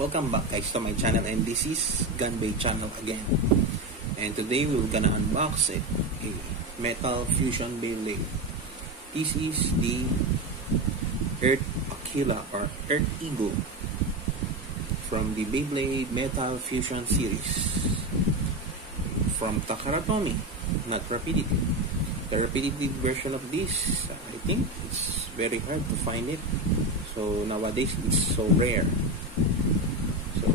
Welcome back guys to my channel, and this is Gunbay channel again. And today we're gonna unbox a metal fusion Beyblade. This is the Earth Aquila or Earth Eagle from the Beyblade Metal Fusion series from Takara, not Rapidity. The Rapidity version of this, I think it's very hard to find it. So nowadays it's so rare. So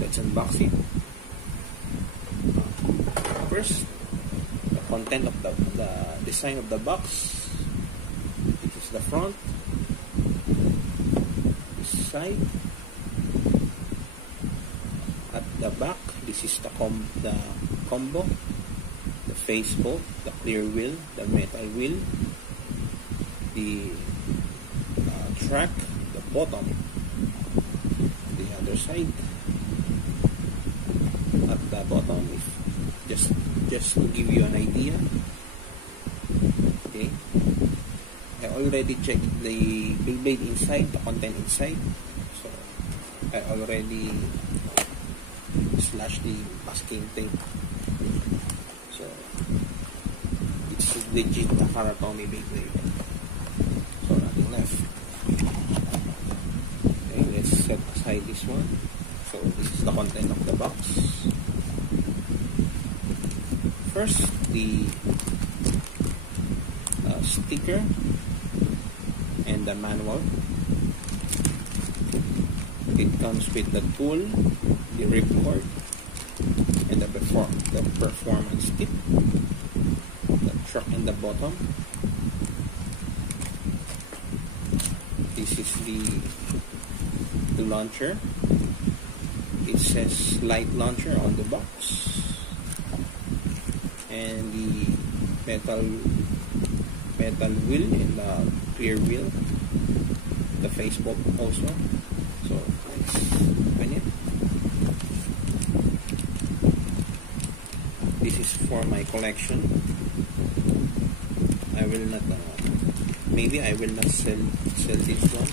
let's unbox it. First, the content of the design of the box. This is the front, this side. At the back, this is the combo, the face bolt, the clear wheel, the metal wheel, the track, the bottom, the other side. At the bottom, if just to give you an idea, okay, I already checked the Beyblade inside, the content inside, so I already slashed the masking tape, so it's legit takara tomy Beyblade. So nothing left. Okay, let's set aside this one. So this is the content of the box. First, the sticker and the manual. It comes with the tool, the ripcord, and the performance kit, the truck in the bottom. This is the launcher. It says light launcher on the box. And the metal wheel and the clear wheel, the face bolt also. So let's open it. This is for my collection. I will not maybe I will not sell this one.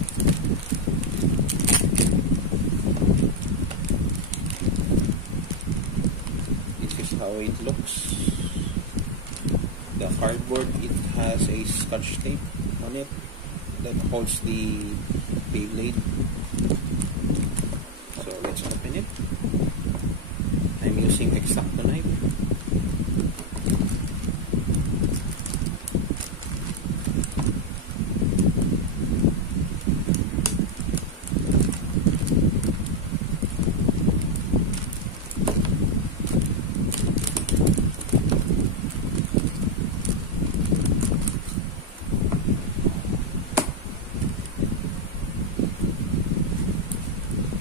This is how it looks. The cardboard, it has a scotch tape on it that holds the Beyblade. So let's open it. I'm using X-Acto knife.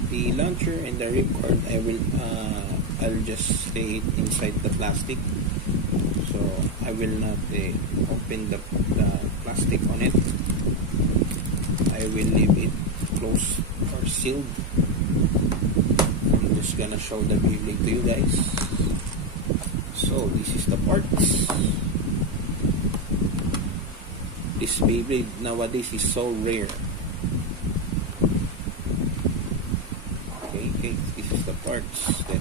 The launcher and the ripcord, I'll just stay inside the plastic, so I will not open the plastic on it. I will leave it closed or sealed. I'm just gonna show the Beyblade to you guys. So this is the parts. This Beyblade nowadays is so rare. Okay, this is the parts. Okay.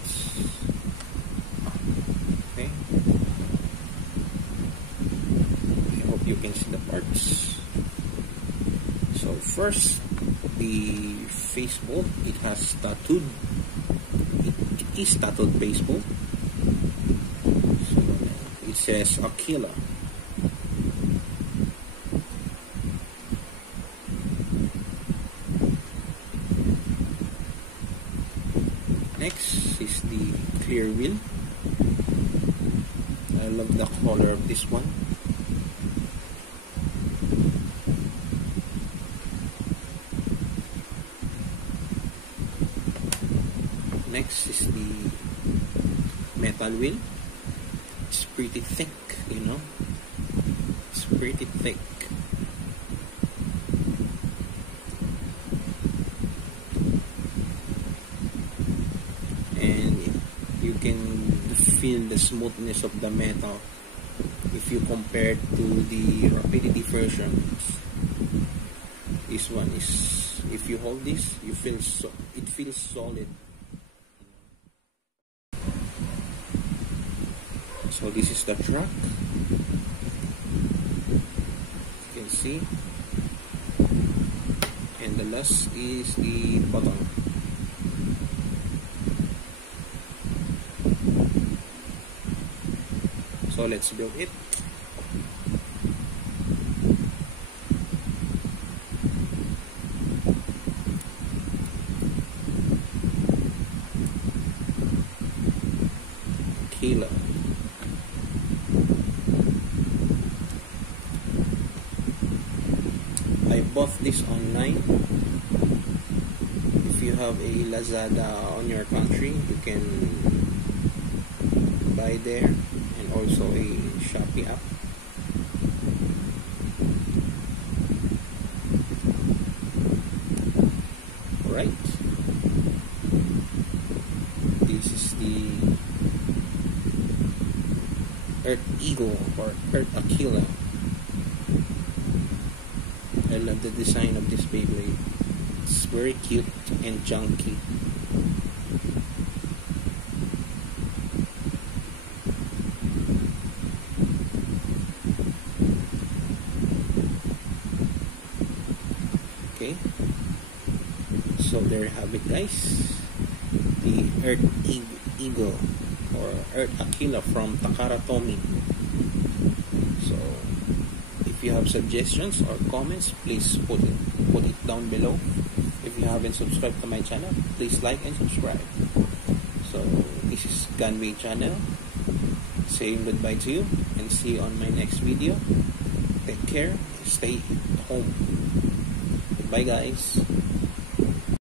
I hope you can see the parts. So first, the face bolt. It has tattooed. It is tattooed face bolt. So it says Aquila. Next is the clear wheel. I love the color of this one. Next is the metal wheel. It's pretty thick, you know. It's pretty thick. And you can feel the smoothness of the metal if you compare it to the Rapidity versions. This one is If you hold this, it feels solid. So this is the track. You can see, and the last is the bottom. So let's build it. Aquila. I bought this online. If you have a Lazada on your country, you can buy there, and also a Shopee app. Alright, this is the Earth Eagle or Earth Aquila. I love the design of this Beyblade. It's very cute and chunky. Okay, so there you have it, guys. The Earth Eagle or Earth Aquila from Takara Tomy. So if you have suggestions or comments, please put it down below. If you haven't subscribed to my channel, please like and subscribe. So this is Gunway channel saying goodbye to you, and see you on my next video. Take care, stay home. Goodbye, guys.